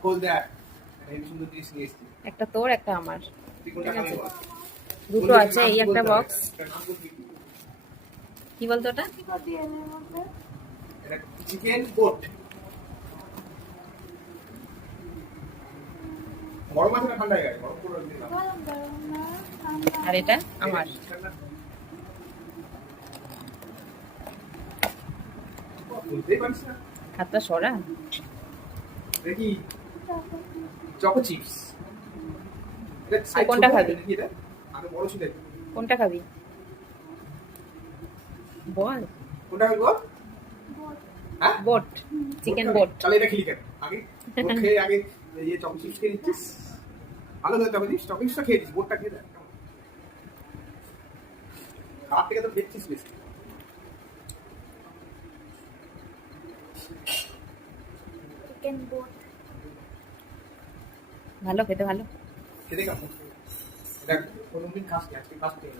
খোঁজ দেখ এই সুন্দর জিনিস নিয়ে এসেছি একটা তোর একটা আমার, তুই কোনটা ঠিক আছে? খাবি বল? দুটো আছে, এই একটা বক্স। কি বলতো ওটা? এটা চিকেন কোট গরম আছে না ঠান্ডা হয়ে গেছে? গরম করে দিলাম। আর এটা আমার। বুঝতেই পারছিস না হাতটা সরা। দেখি চকো চিপস তুই কোনটা খাবি? এটা আগে বড় ছিল একটু। কোনটা খাবি বল। কোনটা খাবি বল? হ্যাঁ বোট, চিকেন বোট। তাহলে এটা খেলি কেন আগে বোট খেয়ে আগে ইয়ে চকো চিপস খেয়ে নিচ্ছিস ভালো করে চকো চিপসটা খেয়ে নিচ্ছিস বোটটা খেয়ে দেখ খাবার থেকে তো দেখছিস বেশি চিকেন বোট ভালো খেতে, ভালো। খেতে কেমন দেখ কোনোদিন খাস নি আজকে খাস খেয়ে